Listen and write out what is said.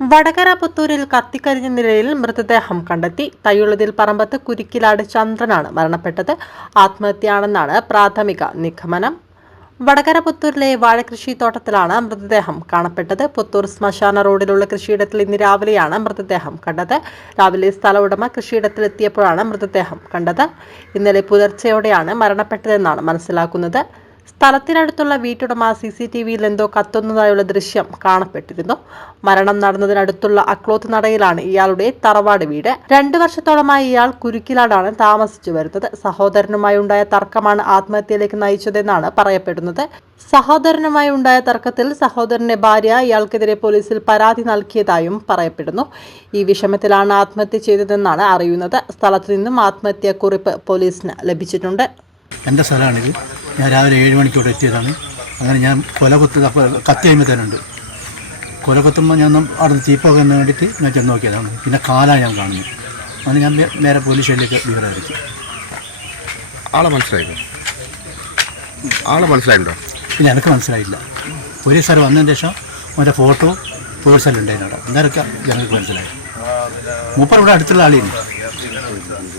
വടകര പുത്തൂരിൽ കത്തിക്കരിഞ്ഞ നിലയിൽ മൃതദേഹം കണ്ടെത്തി. തയ്യുള്ളതിൽ പറമ്പത്ത് കുരിക്കിലാട് ചന്ദ്രനാണ് മരണപ്പെട്ടത്. ആത്മഹത്യയാണെന്നാണ് പ്രാഥമിക നിഗമനം. വടകര പുത്തൂരിലെ വാഴകൃഷിത്തോട്ടത്തിലാണ് മൃതദേഹം കാണപ്പെട്ടത്. പുത്തൂർ ശ്മശാന റോഡിലുള്ള കൃഷിയിടത്തിൽ ഇന്ന് രാവിലെയാണ് മൃതദേഹം കണ്ടത്. രാവിലെ സ്ഥല ഉടമ കൃഷിയിടത്തിലെത്തിയപ്പോഴാണ് മൃതദേഹം കണ്ടത്. ഇന്നലെ പുലർച്ചെയോടെയാണ് മരണപ്പെട്ടതെന്നാണ് മനസ്സിലാക്കുന്നത്. സ്ഥലത്തിനടുത്തുള്ള വീട്ടുടമ CCTVയിൽ എന്തോ കത്തുന്നതായുള്ള ദൃശ്യം കാണപ്പെട്ടിരുന്നു. മരണം നടന്നതിനടുത്തുള്ള അക്ലോത്ത് നടയിലാണ് ഇയാളുടെ തറവാട് വീട്. 2 വർഷത്തോളമായി ഇയാൾ കുരുക്കിലാടാണ് താമസിച്ചു വരുന്നത്. സഹോദരനുമായി ഉണ്ടായ തർക്കമാണ് ആത്മഹത്യയിലേക്ക് നയിച്ചതെന്നാണ് പറയപ്പെടുന്നത്. സഹോദരനുമായി ഉണ്ടായ തർക്കത്തിൽ സഹോദരന്റെ ഭാര്യ ഇയാൾക്കെതിരെ പോലീസിൽ പരാതി നൽകിയതായും പറയപ്പെടുന്നു. ഈ വിഷമത്തിലാണ് ആത്മഹത്യ ചെയ്തതെന്നാണ് അറിയുന്നത്. സ്ഥലത്തു നിന്നും ആത്മഹത്യാ കുറിപ്പ് പോലീസിന് ലഭിച്ചിട്ടുണ്ട്. എൻ്റെ സ്ഥലമാണിത്. ഞാൻ രാവിലെ 7 മണിക്കോടെ എത്തിയതാണ്. അങ്ങനെ ഞാൻ കത്തി കഴിയുമ്പോഴത്തേനുണ്ട്. കൊല കുത്തുമ്പോൾ ഞാൻ അവിടെ ചീപ്പോകാൻ വേണ്ടിയിട്ട് ഞാൻ ചെന്ന് നോക്കിയതാണ്. പിന്നെ കാലാണ് ഞാൻ കാണുന്നത്. അങ്ങനെ ഞാൻ നേരെ പോലീസ് സ്റ്റേഷനിലേക്ക് വിവരമായിരിക്കും. ആളെ മനസ്സിലായിട്ടുണ്ടോ? ഇല്ല, എനിക്ക് മനസ്സിലായില്ല. പോലീസുകാർ വന്നതിന് ശേഷം അവൻ്റെ ഫോട്ടോ പോലീസുകാരുണ്ടായിരുന്നു അവിടെ. അന്നേരമൊക്കെ ഞങ്ങൾക്ക് മനസ്സിലായി. മൂപ്പർ ഇവിടെ അടുത്തുള്ള ആളായിരുന്നു.